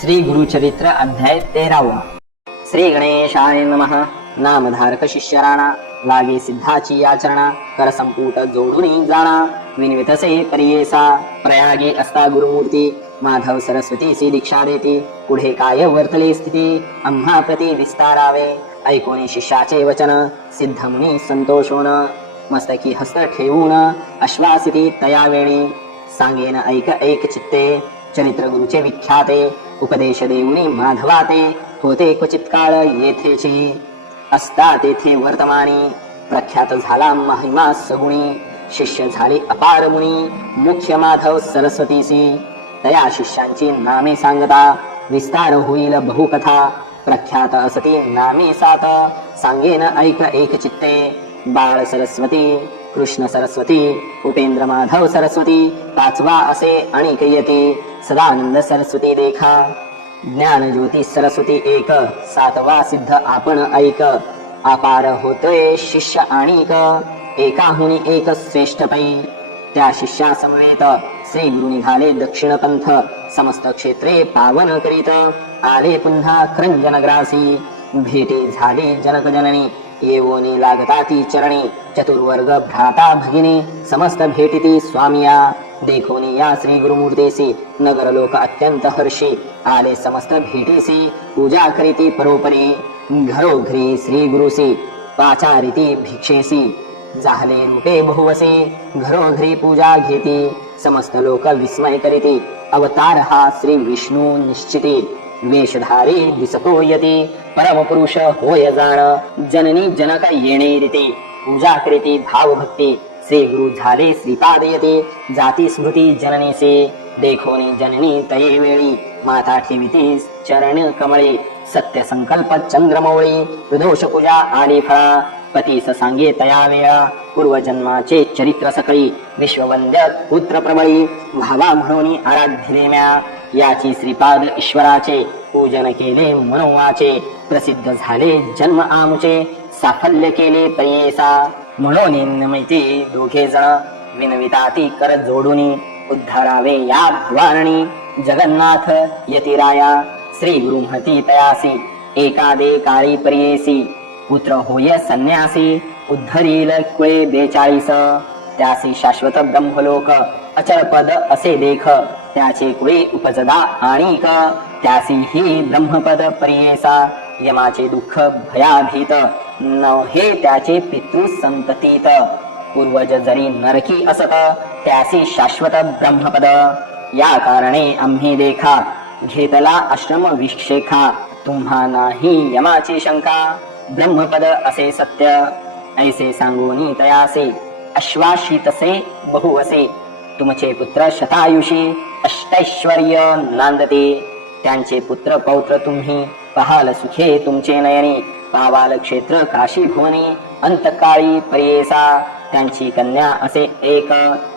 श्री गुरुचरित्र अध्याय तेरावा. श्री गणेशाय नमः. नामधारक शिष्य राणा लागे सिद्धाची आचरणा कर संपुट जोडून जाणा. विनवितसे परियेसा प्रयागे असता गुरुमूर्ती. माधव सरस्वतीची दीक्षा देती. पुढे काय वर्तले स्थिती? आम्हा प्रती विस्तारावे. ऐकोनी शिष्याचे वचन सिद्ध मुनी संतोषोन मस्तकी हस्त ठेवून अश्वासिती तया वेळी सांगेन ऐक ऐक चित्ते. चरित्र गुरुचे विख्याते. उपदेश देऊनी माधवाते होते क्वचित काळ येथेची असता तेथे वर्तमानी प्रख्यात झाला महिमा सगुणी शिष्य झाले अपार मुनी मुख्य माधव सरस्वतीसी तया शिष्यांची नामे सांगता विस्तार होईल बहुकथा। प्रख्यात असती नामे सात सांगेन ऐक एक चित्ते। बाळ सरस्वती कृष्ण सरस्वती उपेंद्र माधव सरस्वती पाचवा असे अनेक येते। सदानंद सरस्वती देखा। ज्ञान ज्योती सरस्वती एक। सातवा सिद्ध आपण ऐक। अपार होतोय शिष्य आणिक एकाहुनी एक श्रेष्ठ पै। त्या शिष्या समवेत श्री गुरु निघाले दक्षिण पंथ। समस्त क्षेत्रे पावन करीत। आले पुन्हा क्रंजनग्रासी भेटी झाली जनक जननी। येवोनी लागता ती चरणी। चतुर्वर्ग भ्राता भगिनी। समस्त भेटिती स्वामिया। देखोनी या श्री गुरुमूर्तीसी नगर लोक अत्यंत हर्षी आले समस्त भेटीसी पूजा करीती परोपरी घरोघरी श्री गुरुसी पाचारिती भिक्षेसी झाले रूपे बहुवसे घरोघरी पूजा घेती समस्त लोक विस्मय करीती अवतार हा श्री विष्णू निश्चिती वेशधारी दिसतो यती परमपुरुष होय जाण जननी जनक येणे रीती पूजा करीती भाव से गुरु झाले श्रीपाद येते जाती स्मृती जननीसे देखोनी जननी तये वेळी। माता ठेविती चरण कमळे। सत्य संकल्प चंद्रमौळी। प्रदोष पूजा आणि फळा। पतीस सांगे तया वेळा। पूर्वजन्माचे चरित्र सकळी। विश्ववंद्य पुत्र प्रबळी। भावा म्हणून आराध्य याची श्रीपाद ईश्वराचे। पूजन केले मनोवाचे। प्रसिद्ध झाले जन्म आमुचे। साफल्य केले परियेसा। म्हणून निमिती दोघे जण. विनविताती कर जोडून उद्धारावे या भवारणी जगन्नाथ यतिराया श्री गुरुमती तयासी. एकादे काळी परियेसी. पुत्र होय संन्यासी. उद्धरील कुळे बेचाळीस. त्यासी शाश्वत ब्रह्मलोक. अचल पद असे देख. त्याचे कुळे उपजदा आणिक. त्यासी ही ब्रह्मपद परियेसा. यमाचे दुःख भयाभीत. न हे त्याचे पितृ संततीत. पूर्वज जरी नरकी असत त्यासी शाश्वत ब्रह्मपद. या कारणे आम्ही देखा घेतला आश्रम विक्षेखा. तुम्हा नाही यमाची शंका. ब्रह्मपद असे सत्य. ऐसे सांगूनी तयासे अश्वाशितसे बहुवसे तुमचे पुत्र शतायुषी अष्टैश्वर्य नांदते. त्यांचे पुत्र पौत्र तुम्ही पहाल सुखे तुमचे नयनी. पावाल क्षेत्र काशी भुवनी अंतकाळी परियेसा त्यांची कन्या असे एक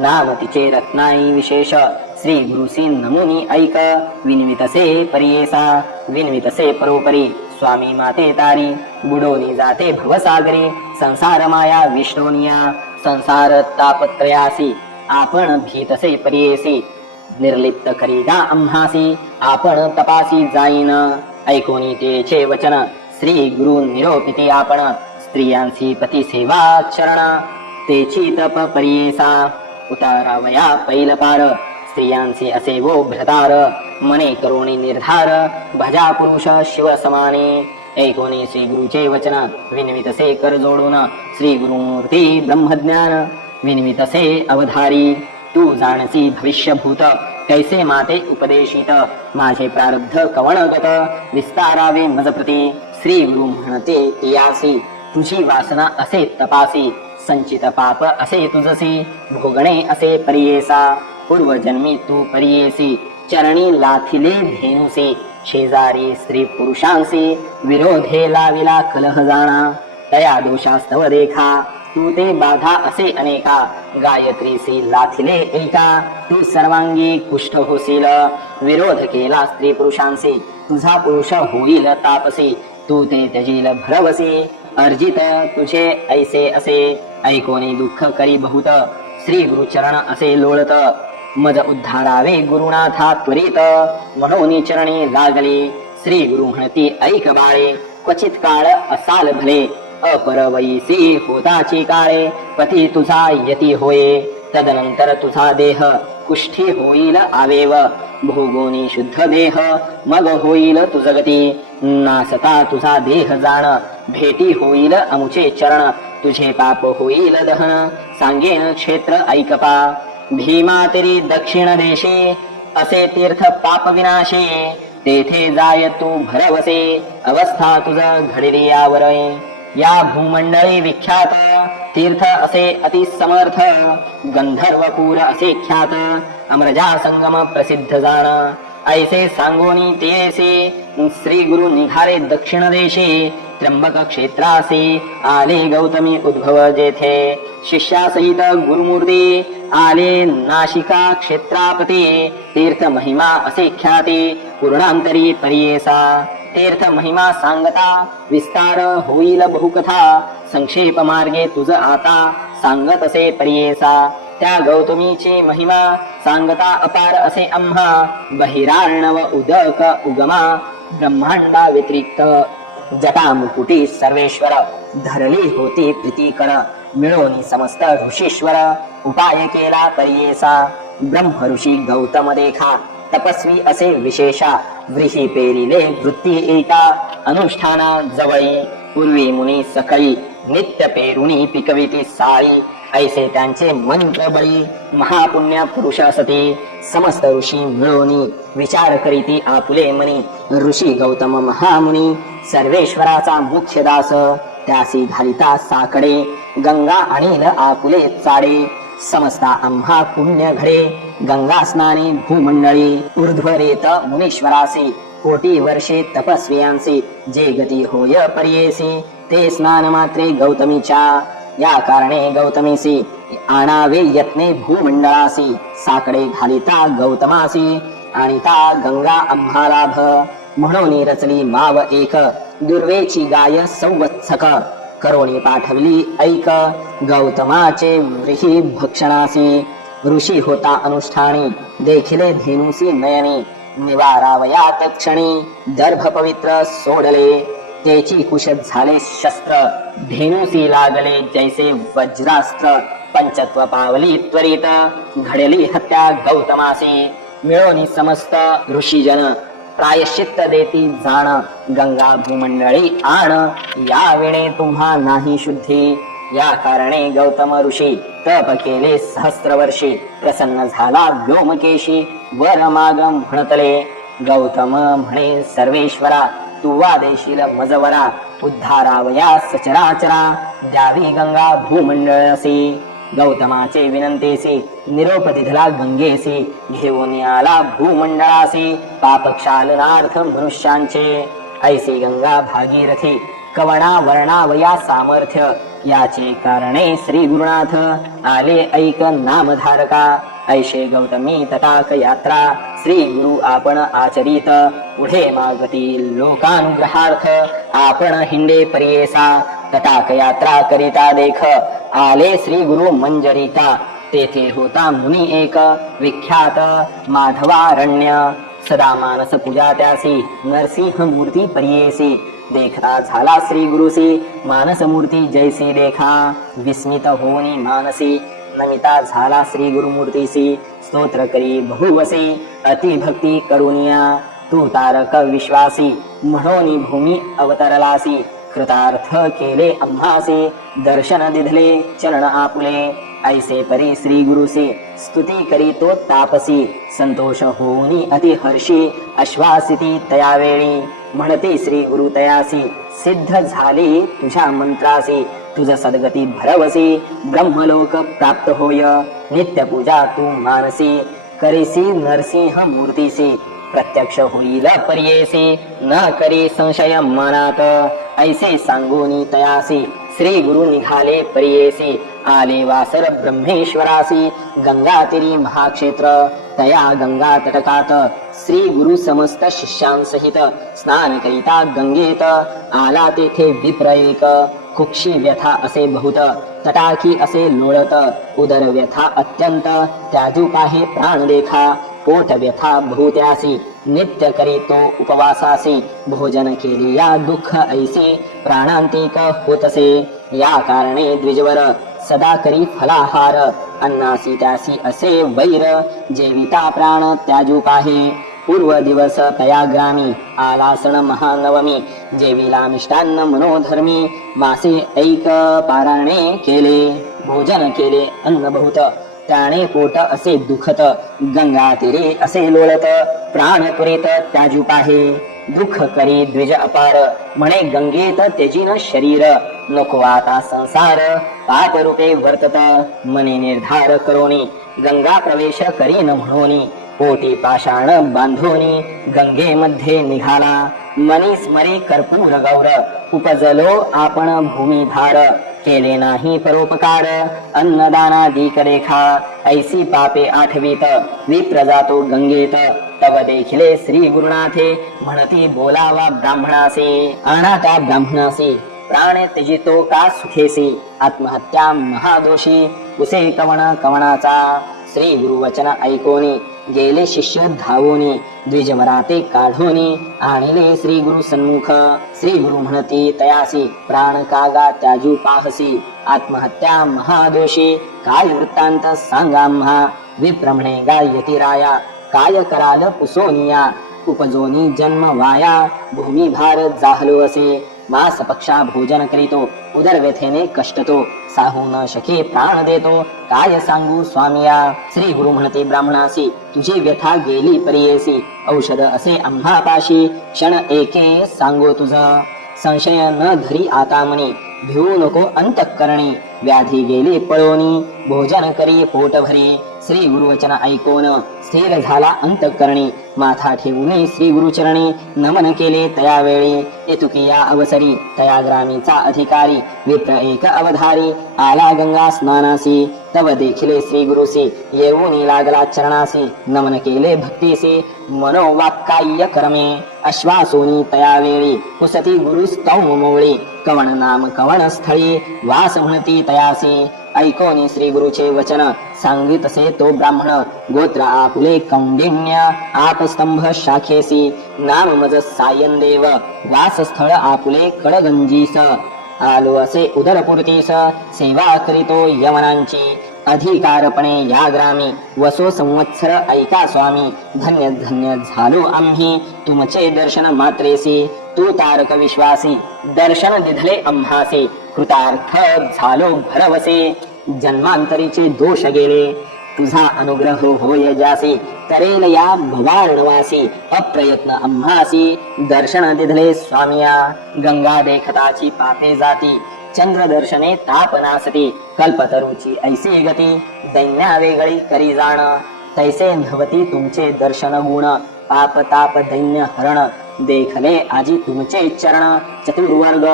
नाम तिचे रत्नाई विशेष श्री गुरुसी नमुनी ऐक विनवितसे परियेसा विनवितसे परोपरी स्वामी माते तारी बुडोनी जाते भवसागरी संसार माया विष्णोनिया संसार तापत्रयासी आपण भीतसे परियेसी निर्लिप्त करीगा आम्हासी आपण तपासी जाईन ऐकोनी तेचे वचन श्री गुरु निरोपिती आपण स्त्रियांशी पती सेवा चरण तेची तप परियेसा। उतारावया पैल पार असे वो भ्रतार मने करोणी निर्धार भजा पुरुष शिव समाने ऐकोनी श्री गुरुचे वचन विनवितसे कर जोडून श्री गुरुमूर्ती ब्रह्मज्ञान विनवितसे अवधारी। तू जाणसी भविष्यभूत कैसे माते उपदेशित माझे प्रारब्ध कवणगत विस्तारावे मजप्रती। श्री गुरु म्हणते यासी तुझी वासना असे तपासी संचित पाप असे तुझसी भोगणे असे परियेसा पूर्वजन्मी तू परियेसी चरणी लाथिले धेनुसे शेजारी स्त्री पुरुषांसी विरोधे लाविला कलह जाणा तया दोषास्तव देखा तू ते बाधा असे अनेका गायत्रीसी लाथिले एका तू सर्वांगी कुष्ठ होशील विरोध केला स्त्री पुरुषांशी तुझा पुरुष होईल तापसी तू ते त्यजील भरवसी. अर्जित तुझे ऐसे असे. ऐकोनी दुःख करी बहुत. श्री गुरुचरण असे लोळत. मज उद्धारावे गुरुनाथा त्वरित. म्हणून चरणी लागले. श्री गुरु म्हणती ऐक बाळे क्वचित काळ असाल भले. अपरवयसी होताची काळे. पती तुझा यती होये. तदनंतर तुझा देह कुष्ठी होईल आवेव भोगोनी शुद्ध देह मग होईल तुझगती नासता तुझा देह जाण भेटी होईल अमुचे चरण। तुझे पाप होईल दहन सांगेन क्षेत्र ऐकपा। भीमा तरी दक्षिण देशे असे तीर्थ पाप विनाशे। तेथे जाय तू भरवसे अवस्था तुझ घडली यावर या भूमंडळी विख्यात तीर्थ असे अति समर्थ गंधर्व पूर असे ख्यात अमरजा संगम प्रसिद्ध जाण. ऐसे सांगोनी तेसे श्री गुरु निघारे दक्षिण देशे त्र्यंबक क्षेत्रासे आले गौतमी उद्भव जेथे. शिष्यासहित गुरुमूर्ती आले नाशिका क्षेत्रापती तीर्थ महिमा असे ख्याती पूर्णांतरी परियेसा. तीर्थ महिमा सांगता विस्तार होईल बहुकथा संक्षेप मार्गे तुझ आता सांगत असे परियेसा. त्या गौतमीची महिमा सांगता अपार असे आम्हा बहिरार्णव उदक उगमा ब्रह्मांडा व्यतिरिक्त. जटा मुकुटी सर्वेश्वर धरली होती प्रीतीकर मिळून समस्त ऋषीश्वर उपाय केला परियेसा. ब्रह्म ऋषी गौतम देखा. तपस्वी असे विशेषा व्रीही पेरिले वृत्ती एका अनुष्ठाना जवळी. पूर्वी मुनी सकळी नित्य पेरुणी पिकविती साळी. ऐसे त्यांचे मंत्र बळी. महापुण्य पुरुषासती समस्त ऋषी मिळवणी विचार करीती आपुले मनी. ऋषी गौतम महामुनी सर्वेश्वराचा मुख्य दास त्यासी घालिता साकडे. गंगा आणील आपुले चाडे. समस्ता आम्हा पुण्य घडे. गंगा स्नाने भूमंडळी ऊर्ध्वरेत मुनीश्वरासी कोटी वर्षे तपस्वीयांसी जे गती होय पर्येसी ते स्नान मात्रे गौतमीच्या या कारणे गौतमीसी आणावे यत्ने भूमंडळासी साकडे घालिता गौतमासी। आणि ता गंगा आम्हा म्हणून रचली माव एक दुर्वेची गाय संवत्सक। करोणी पाठवली ऐक गौतमाचे व्रीही भक्षणासी। ऋषी होता अनुष्ठानी देखिले धेनुसी नयनी निवारावया तत्क्षणी दर्भ पवित्र सोडले त्याची कुशत झाले शस्त्र धेनुसी लागले जैसे वज्रास्त्र पंचत्व पावली त्वरित घडली हत्या गौतमासी मिळोनी समस्त ऋषीजन प्रायश्चित्त देती जाण गंगा भूमंडळी आण या वेळे तुम्हा नाही शुद्धी. या कारणे गौतम ऋषी तप केले सहस्त्र वर्षी प्रसन्न झाला व्योमकेशी. वर माग म्हणतले गौतम म्हणे सर्वेश्वरा तू वादेशील मजवरा. उद्धारावया सचराचरा. द्यावी गंगा भूमंडळसी. गौतमाचे विनंतेसी निरोप दिधला गंगेसी. घेऊन आला भूमंडळासी. पापक्षालनार्थ मनुष्यांचे. ऐसी गंगा भागीरथी. कवणा वर्णावया सामर्थ्य. याचे कारणे श्री गुरुनाथ आले ऐक नामधारका. ऐशे गौतमी तटाक यात्रा श्री गुरु आपण आचरित. पुढे मागती लोकानुग्रहार्थ. आपण हिंडे परियेसा. तटाक यात्रा करिता देख. आले श्री गुरु मंजरिता. तेथे होता मुनी एक. विख्यात माधवारण्य. सदा मानस पूजा त्यासी. नरसिंह मूर्ती परियेसी. देखता झाला श्री गुरुसी मानस मूर्ती जैसी देखा। विस्मित होनी मानसी। नमिता झाला श्री गुरुमूर्तीसी स्तोत्र करी बहुवसी अतिभक्ती करुनिया तू तारक विश्वासी। म्हणून भूमी अवतरलासी कृतार्थ केले आम्हासे दर्शन दिधले चरण आपुले। ऐसे परी श्री गुरुसे स्तुती करी तो तापसी। संतोष होऊनी अति हर्षी। अश्वासिती तयावेळी म्हणते श्री गुरु तयासी सिद्ध झाले तुझ्या मंत्रासी तुझ सद्गती भरवसी ब्रह्मलोक प्राप्त होय नित्य पूजा तू मानसी करीसी नरसिंह मूर्तीसी प्रत्यक्ष होईल पर्येसी न करी संशय मनात ऐसे सांगूनी तयासी श्री गुरु निघाले पर्येसी आले वासर ब्रह्मेश्वरासी गंगातिरी महाक्षेत्र. तया गंगा तटकात श्री गुरु समस्त शिष्यांसहित स्नान करिता गंगेत. आला तेथे विप्रयेक कुक्षी व्यथा असे बहुत. तटाकी असे लोळत. उदर व्यथा अत्यंत. त्याजू पाहे प्राण देखा. पोट व्यथा भूत्यासी नित्य करी तो उपवासासी. भोजन केली या दुःख ऐसे. प्राणांतिक होतसे. या कारणे द्विजवर सदा करी फलाहार अन्नासी त्यासी असे वैर जेविता प्राण त्याजू पाहे. पूर्व दिवस तयाग्रामी आलासन महानवमी जेविला मिष्टान्न मनोधर्मी मासे ऐक पाराणे केले भोजन केले अन्नभूत त्याने पोट असे दुखत गंगा तीरे असे लोळत प्राण पुरेत त्याजू पाहे. दुःख करी द्विज अपार म्हणे गंगेत त्यजीन शरीर. नको आता संसार पाप रूपे वर्तत. मने निर्धार करोनी. गंगा प्रवेश करीन म्हणोनी. पोटी पाषाण बांधोनी. गंगेमध्ये निघाला. मनी स्मरे कर्पूर गौर. उपजलो आपण भूमिधार केले नाही परोपकार. अन्नदानादी रेखा. ऐसी पापे आठवीत. विप्र जातो गंगेत. तव देखिले श्री गुरुनाथे. म्हणती बोलावा ब्राह्मणासे. आणा ब्राह्मणासे. प्राण त्यजितो का सुखेसी. आत्महत्या महादोषी. उसे कवण कवणाचा. श्री गुरुवचन ऐकोनी. गेले शिष्य धावोनी द्विजमराते काढोनी आणले श्री गुरु सन्मुख. श्री गुरु म्हणती तयासी प्राण कागा त्याजू पाहसी. आत्महत्या महादोषी काय वृत्तांत सांगा महा विप्रमणे गायती राया काय कराल पुसोनिया. उपजोनी जन्म वाया भूमी भार जाहलो असे. मास पक्षा भोजन करीतो उदर व्यथेने कष्टतो साहू न शके प्राण देतो काय सांगू स्वामिया? श्री गुरु म्हणते ब्राह्मणासी तुझी व्यथा गेली परियेसी औषध असे आम्हापाशी क्षण एके सांगो तुझ. संशय न धरी आता मनी भिवू नको अंतःकरणी व्याधी गेली पळोनी भोजन करी पोट भरी श्री गुरुवचन ऐकोन. स्थिर झाला अंतकरणी. माथा ठेवून श्री गुरुचरणी नमन केले तयावेळी. येतुकी या अवसरी तया ग्रामीचा अधिकारी विप्र एक अवधारी आला गंगा स्नानासी. तव देखिले श्री गुरुसी येऊन लागला चरणासी. नमन केले भक्तीसी मनोवाक्काय्य कर्मे. अश्वासोनी तयावेळी कुसती गुरुस्तौ मोवळी कवण नाम कवण स्थळी वास म्हणती तयासी. ऐकोनी श्री गुरुचे वचन. सांगितसे तो ब्राह्मण. गोत्र आपुले कौंडिण्य आपस्तंभ शाखेसी. नाम मज सायन देव. वासस्थळ आपुले कडगंजीस आलो असे उदरपूर्तीस. सेवा करीतो यवनांची. अधिकारपणे या ग्रामी. वसो संवत्सर ऐका स्वामी. धन्य धन्य झालो आम्ही. तुमचे दर्शन मात्रेसी. तू तारक विश्वासी. दर्शन दिधले आम्हासी. कृतार्थ झालो भरवसे जन्मांतरीचे दोष गेले. तुझा अनुग्रह होय जासी करेल या भवारणवासी अप्रयत्न अम्हासी दर्शन दिधले स्वामिया गंगा देखताची पापे जाती. चंद्र दर्शने तापनासती कल्पतरूची ऐसी गती. दैन्या वेगळी करी जाण तैसे नवती तुमचे दर्शन गुण. पाप ताप दैन्य हरण देखले आजी तुमचे चरण. चतुर्वर्ग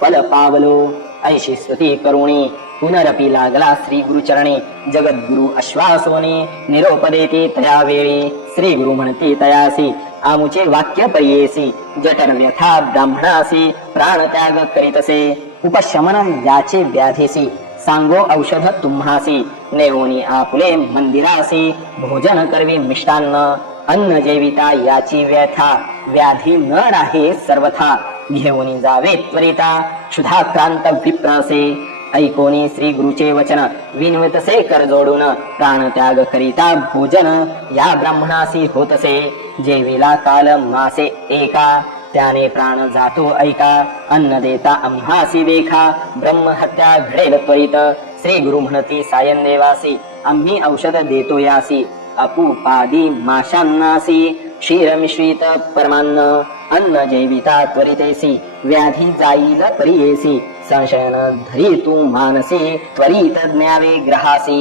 फल पावलो. ऐशी स्तुती करुणी। पुनरपी लागला श्री गुरुचरणी जगद्गुरु अश्वासोनी निरोपदेते तया वेळी। श्री गुरु म्हणते तयासी। आमुचे वाक्य परियेसी। जटर व्यथा ब्राह्मणासी। प्राणत्याग करीतसे। उपशमन याचे व्याधीसी। सांगो औषध तुम्हासी। नेऊनी आपुले मंदिरासी। भोजन करवी मिष्टान्न। अन्न जेविता याची व्यथा। व्याधी न राहे सर्वथा। घेऊन जावे त्वरिता। क्षुधाक्रांत विप्रसे ऐकोनी श्री गुरुचे वचन विनवितसे कर जोडून प्राण त्याग करिता भोजन या ब्राह्मणासी होतसे जेविला काल मासे एका त्याने प्राण जातो ऐका अन्न देता आम्हासी देखा ब्रह्महत्या घडेल त्वरित श्री गुरु म्हणती सायन देवासी आम्ही औषध देतो यासी अपुपादी माशांनासी क्षीरमिश्रित परमान्न अन्न जैविता त्वरितेसी व्याधी जाईल परियेसी संशयन धरी तू मानसी त्वरित ज्ञावे ग्रहासी।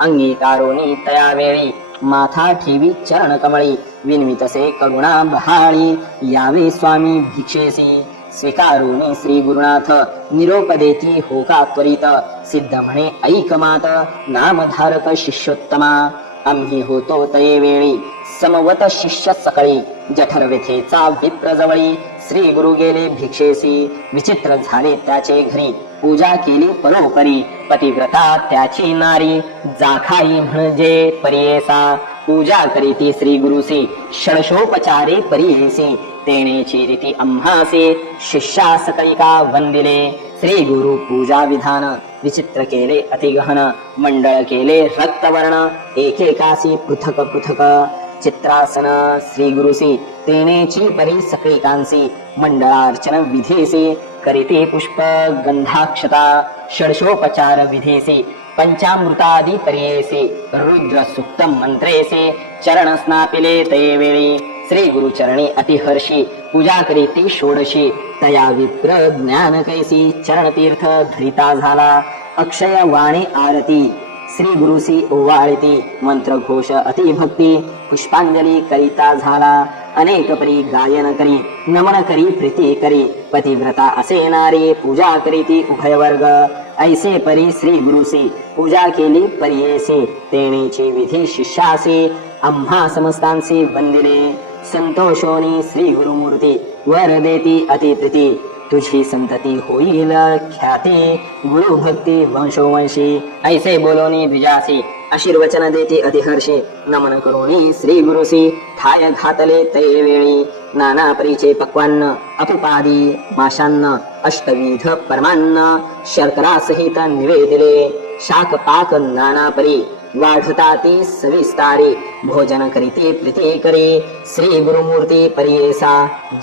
अंगीकारोनी तया वेळी माथा ठेवी चरण कमळी विनवितसे करुणा बहाळी यावे स्वामी भिक्षेसी। स्वीकारुणी श्री गुरुनाथ निरोपदेती होका त्वरित सिद्ध म्हणे ऐकमात नामधारक शिष्योत्तमा। आम्ही होतो तये वेळी. समवत शिष्य सकळी जठर व्यथेचा विप्र जवळी. श्री गुरु गेले भिक्षेसी विचित्र झाले त्याचे घरी. पूजा केली परोपरी पतिव्रता त्याची नारी. जाखाई म्हणजे परियेसा. पूजा करीती श्री गुरुसी षडशोपचारे परियेसी. तेनेची रीती आम्हासे शिष्या सकळिका वंदिले. श्री गुरु पूजा विधान विचित्र केले अतिगहन मंडळ केले रक्तवर्ण एकेकासी पृथक पृथक। चित्रासन श्री गुरुसी तेनेची परी सकळिकांसी मंडळार्चन विधेसी करीते पुष्प गंधाक्षता षडशोपचार विधेसी पंचामृतादि पर्येसी रुद्र सुक्त मंत्रेसे चरण स्नापिले ते वेळी। श्री गुरुचरणी अतिहर्षी पूजा करीती षोडशी तया विप्र ज्ञान कैसी चरण तीर्थ धरिता झाला अक्षय वाणी आरती श्री गुरुसी ओवाळती मंत्रघोष अतिभक्ती पुष्पांजली करिता झाला अनेक परी गायन करी नमन करी प्रीती करी पतिव्रता असे नारी पूजा करीती उभयवर्ग ऐसे परी श्री गुरुसी पूजा केली परियेसी तेणीची विधी शिष्यासी आम्हा समस्तांसी वंदिले संतोषोनी श्री गुरुमूर्ती वर देती अतिप्रीती तुझी संतती होईल ख्याती। गुरु भक्ती वंशोवंशी। ऐसे बोलोनी द्विजासी। आशीर्वचन देती अतिहर्षी। नमन करोनी श्री गुरुसी ठाय घातले तै वेळी। नाना परीचे पक्वान्न। अपुपादी माशान्न। अष्टविध परमान्न। शर्करा सहित निवेदिले। शाक पाक नाना परी। वाढता ती सविस्तारी भोजन करीती प्रीती करी। श्री गुरुमूर्ती परियेसा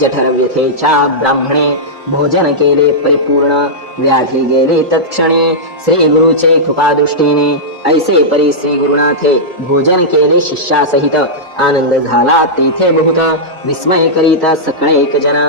जठर व्यथेच्या ब्राह्मणे। भोजन केले परिपूर्ण व्याधी गेले तत्क्षणी। श्री गुरुचे कृपादृष्टीने ऐसे परी श्री गुरुनाथे भोजन केले शिष्यासहित। आनंद झाला तेथे बहुत विस्मय करीत सकळे एक जना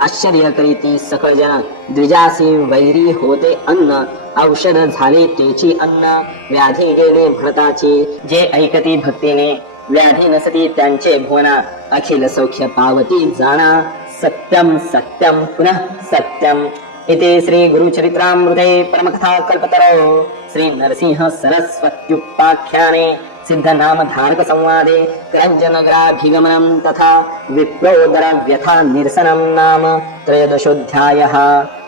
आश्चर्य करीती सकळ जन द्विजासी वैरी होते अन्न. औषध झाले तेची अन्न. व्याधी गेले भरताची. जे ऐकती भक्तीने. व्याधी नसती त्यांचे भुवना. अखिल सौख्य पावती जाणा. सत्यम सत्यम पुनः सत्यम. इति श्री गुरुचरित्रामृते परमकथा कल्पतरो. श्री नरसिंह सरस्वत्युपाख्याने. सिद्धनामधारकसंवादे त्रञ्जनगराभिगमनम् तथा विप्रोदरव्यथा निरसनम् नाम त्रयोदशोऽध्यायः।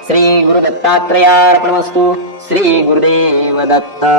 श्रीगुरुदत्तात्रयार्पणमस्तु। श्रीगुरुदेव दत्ता